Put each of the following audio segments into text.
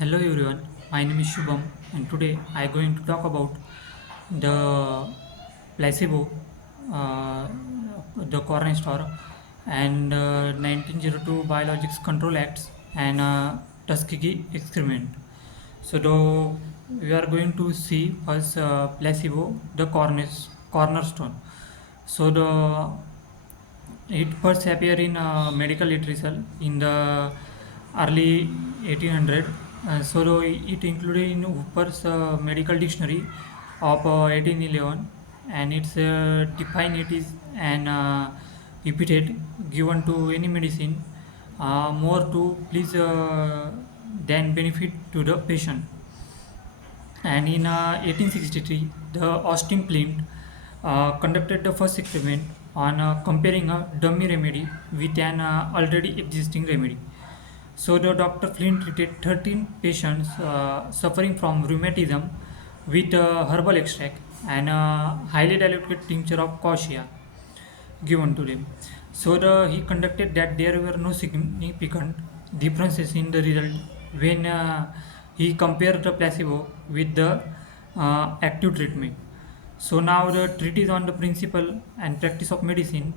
Hello everyone, my name is Shubham and today I am going to talk about the placebo, uh, the cornerstone and 1902 Biologics Control Acts and Tuskegee experiment. We are going to see first placebo, the cornerstone. So the it first appeared in medical literature in the early 1800. It included in Hooper's medical dictionary of 1811, and it's defined it is an epithet given to any medicine more to please than benefit to the patient. And in 1863, the Austin Flint conducted the first experiment on comparing a dummy remedy with an already existing remedy. So the Dr. Flint treated 13 patients suffering from rheumatism with herbal extract and highly diluted tincture of cassia given to them. He conducted that there were no significant differences in the result when he compared the placebo with the active treatment. So now the treatise on the principle and practice of medicine,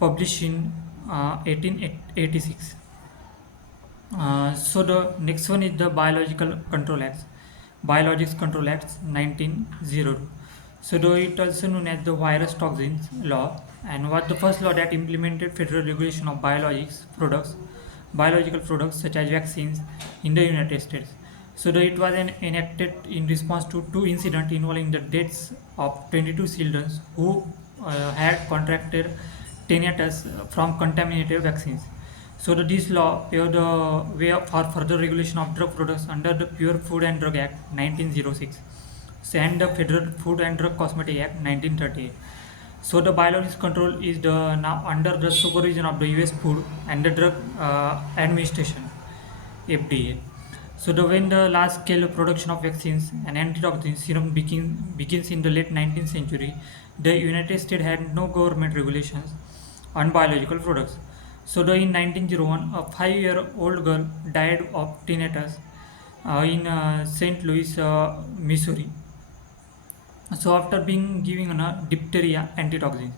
published in 1886. The next one is the Biological Control Acts. Biologics Control Acts 1902. It also known as the Virus Toxins Law and was the first law that implemented federal regulation of biological products such as vaccines in the United States. It was enacted in response to two incidents involving the deaths of 22 children who had contracted tinnitus from contaminated vaccines. This law paved the way for further regulation of drug products under the Pure Food and Drug Act 1906 and the Federal Food and Drug Cosmetic Act 1938. The biologics control is now under the supervision of the U.S. Food and the Drug Administration (FDA). When the large-scale production of vaccines and antitoxin serum begins in the late 19th century, the United States had no government regulations on biological products. In 1901, a 5-year-old girl died of tinnitus in St. Louis, Missouri. After being given a diphtheria antitoxin,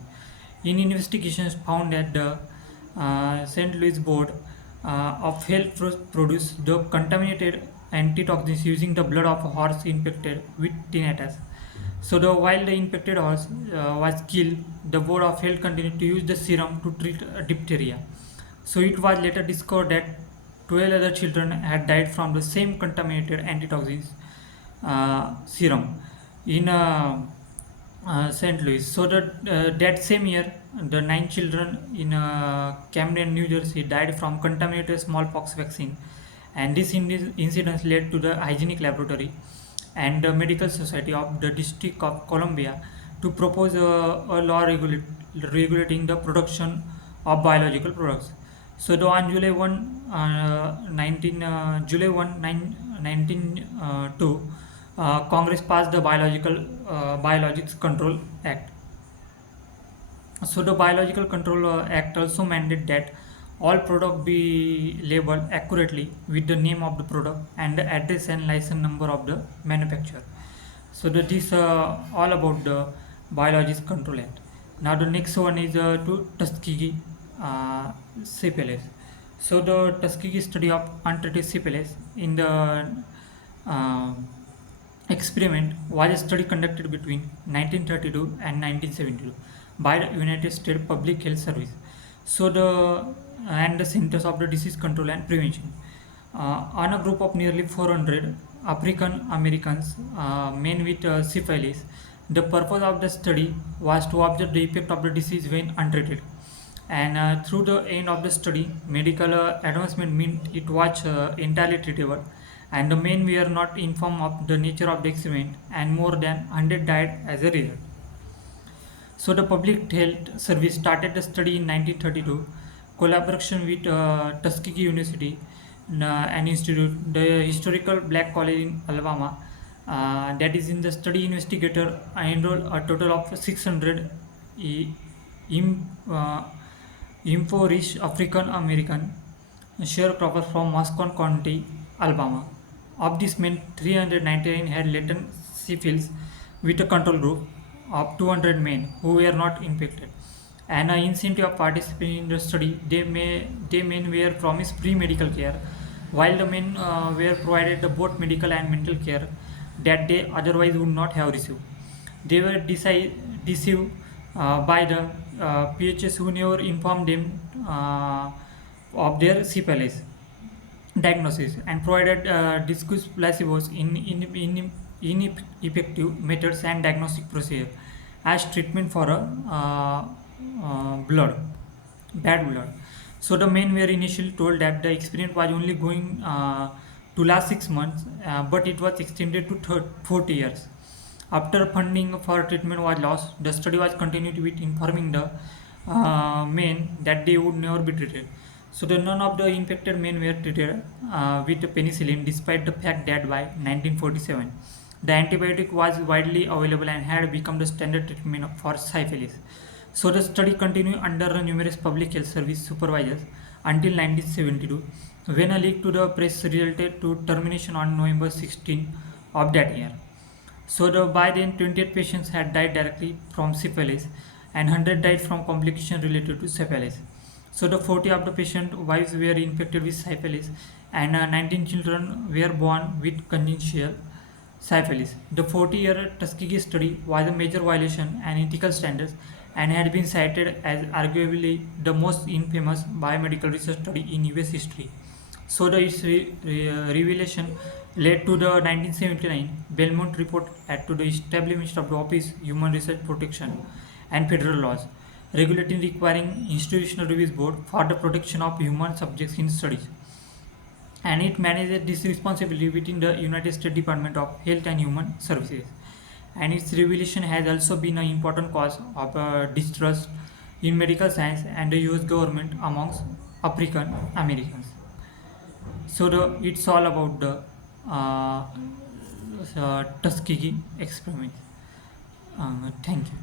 in investigations found that the St. Louis Board of Health produced the contaminated antitoxins using the blood of a horse infected with tinnitus. While the infected horse was killed, the Board of Health continued to use the serum to treat diphtheria. It was later discovered that 12 other children had died from the same contaminated antitoxins serum in St. Louis. That same year, the 9 children in Camden, New Jersey, died from contaminated smallpox vaccine, and this incident led to the Hygienic Laboratory and the Medical Society of the District of Columbia to propose a law regulating the production of biological products. On July 1, 1902, Congress passed the Biologics Control Act. The Biological Control Act also mandated that all product be labeled accurately with the name of the product and the address and license number of the manufacturer. This all about the Biologics Control Act. Now the next one is to Tuskegee syphilis. The Tuskegee study of untreated syphilis in the uh, experiment was a study conducted between 1932 and 1972 by the United States Public Health Service. And the Centers of the Disease Control and Prevention on a group of nearly 400 African Americans, men with syphilis. The purpose of the study was to observe the effect of the disease when untreated. And through the end of the study, medical advancement meant it was entirely treatable, and the men were not informed of the nature of the experiment, and more than 100 died as a result. The Public Health Service started the study in 1932, collaboration with Tuskegee University, an institute, the historical Black College in Alabama. That is in the study investigator enrolled a total of 600 im, uh, impoverished African American sharecroppers from Muscatine County, Alabama, Of this men, 399 had latent syphilis with a control group of 200 men who were not infected. And an incentive of participating in the study, they men were promised free medical care, while the men were provided the both medical and mental care that they otherwise would not have received. They were deceived by the PHS who never informed them of their syphilis diagnosis and provided discussed placebos in ineffective methods and diagnostic procedure as treatment for blood, bad blood. So the men were initially told that the experiment was only going to last 6 months, but it was extended to 40 years. After funding for treatment was lost, the study was continued with informing the men that they would never be treated. So the none of the infected men were treated with penicillin, despite the fact that by 1947 the antibiotic was widely available and had become the standard treatment for syphilis. So the study continued under numerous public health service supervisors until 1972, when a leak to the press resulted to termination on November 16 of that year. So by then 28 patients had died directly from syphilis and 100 died from complications related to syphilis. So the 40 of the patient wives were infected with syphilis and 19 children were born with congenital syphilis. The 40-year Tuskegee study was a major violation and ethical standards and had been cited as arguably the most infamous biomedical research study in US history. So its revelation led to the 1979 Belmont report and to the establishment of the Office Human Research Protection and federal laws regulating requiring institutional review board for the protection of human subjects in studies, and it manages this responsibility within the United States Department of Health and Human Services. And its revelation has also been an important cause of distrust in medical science and the US government amongst African Americans. So it's all about the Tuskegee experiment. Thank you.